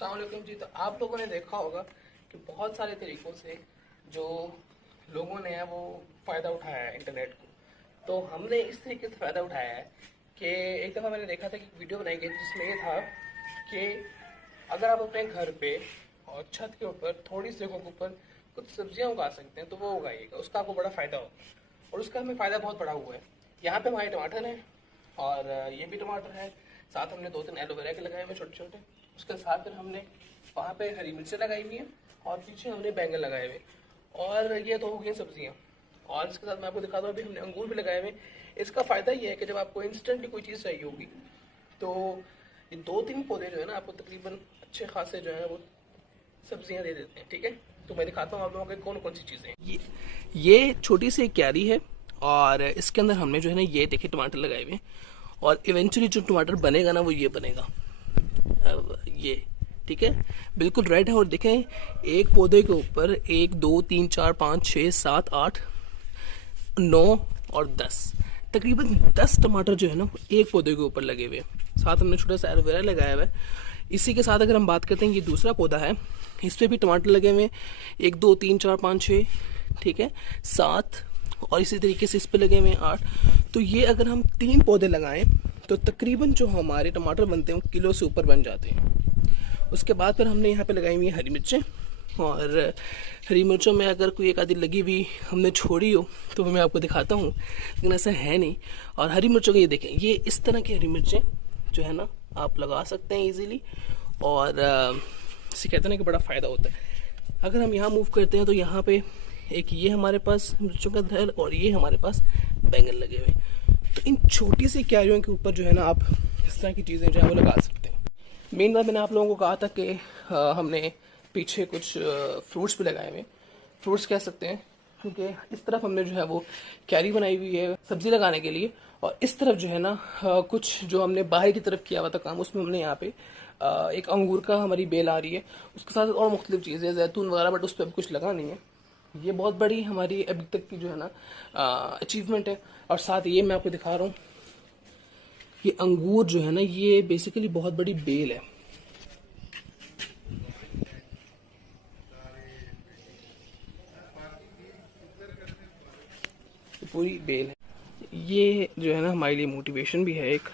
अस्सलाम वालेकुम जी। तो आप लोगों ने देखा होगा कि बहुत सारे तरीक़ों से जो लोगों ने है वो फ़ायदा उठाया है इंटरनेट को। तो हमने इस तरीके से फ़ायदा उठाया है कि एक दफ़ा मैंने देखा था कि वीडियो बनाई गई थी जिसमें ये था कि अगर आप अपने घर पे और छत के ऊपर थोड़ी सी जगहों के ऊपर कुछ सब्जियां उगा सकते हैं तो वो उगाइएगा, उसका आपको बड़ा फ़ायदा होगा। और उसका हमें फ़ायदा बहुत बड़ा हुआ है। यहाँ पे हमारे टमाटर हैं और ये भी टमाटर है, साथ हमने 2-3 एलोवेरा के लगाए हुए छोटे छोटे। उसके साथ फिर हमने वहाँ पे हरी मिर्चें लगाई हुई हैं और पीछे हमने बैंगन लगाए हुए। और ये तो हो गई सब्जियाँ। और इसके साथ मैं आपको दिखाता हूँ, अभी हमने अंगूर भी लगाए हुए। इसका फ़ायदा ये है कि जब आपको इंस्टेंटली कोई चीज़ चाहिए होगी तो ये 2-3 पौधे जो है ना आपको तकरीबन अच्छे खासे जो है वो सब्जियां दे देते हैं। ठीक है, तो मैं दिखाता हूँ आप लोगों को कौन कौन सी चीज़ें हैं। ये छोटी सी एक क्यारी है और इसके अंदर हमने जो है ना ये देखिए टमाटर लगाए हुए हैं। और इवेंचुअली जो टमाटर बनेगा ना वो ये बनेगा, ये ठीक है, बिल्कुल रेड है। और देखें एक पौधे के ऊपर 1 2 3 4 5 6 7 8 9 और 10, तकरीबन 10 टमाटर जो है ना एक पौधे के ऊपर लगे हुए हैं। साथ हमने छोटा सा एलोवेरा लगाया हुआ है। इसी के साथ अगर हम बात करते हैं, ये दूसरा पौधा है, इस पर भी टमाटर लगे हुए हैं 1 2 3 4 5 6, ठीक है, 7, और इसी तरीके से इस पे लगे हुए हैं 8। तो ये अगर हम 3 पौधे लगाएं तो तकरीबन जो हमारे टमाटर बनते हैं वो किलो से ऊपर बन जाते हैं। उसके बाद फिर हमने यहाँ पे लगाई हुई है हरी मिर्चें। और हरी मिर्चों में अगर कोई एक आधी लगी हुई हमने छोड़ी हो तो मैं आपको दिखाता हूँ, लेकिन ऐसा है नहीं। और हरी मिर्चों का ये देखें, ये इस तरह की हरी मिर्चें जो है ना आप लगा सकते हैं ईजीली। और इसे कहते हैं कि बड़ा फ़ायदा होता है। अगर हम यहाँ मूव करते हैं तो यहाँ पे एक ये हमारे पास मिर्चों का धर और ये हमारे पास बैंगन लगे हुए। तो इन छोटी सी क्यारियों के ऊपर जो है ना आप इस तरह की चीज़ें जो है वो लगा सकते हैं। मेन बात मैंने आप लोगों को कहा था कि हमने पीछे कुछ फ्रूट्स भी लगाए हुए, फ्रूट्स कह सकते हैं, क्योंकि इस तरफ हमने जो है वो क्यारी बनाई हुई है सब्जी लगाने के लिए। और इस तरफ जो है ना कुछ जो हमने बाहर की तरफ किया हुआ था काम, उसमें हमने यहाँ पे एक अंगूर का हमारी बेल आ रही है, उसके साथ और मुख्तलिफ चीज़ें जैतून वगैरह, बट उस पर अब कुछ लगा नहीं है। ये बहुत बड़ी हमारी अभी तक की जो है ना अचीवमेंट है। और साथ ये मैं आपको दिखा रहा हूँ, ये अंगूर जो है ना ये बेसिकली बहुत बड़ी बेल है। पूरी बेल है। ये जो है ना हमारे लिए मोटिवेशन भी है एक,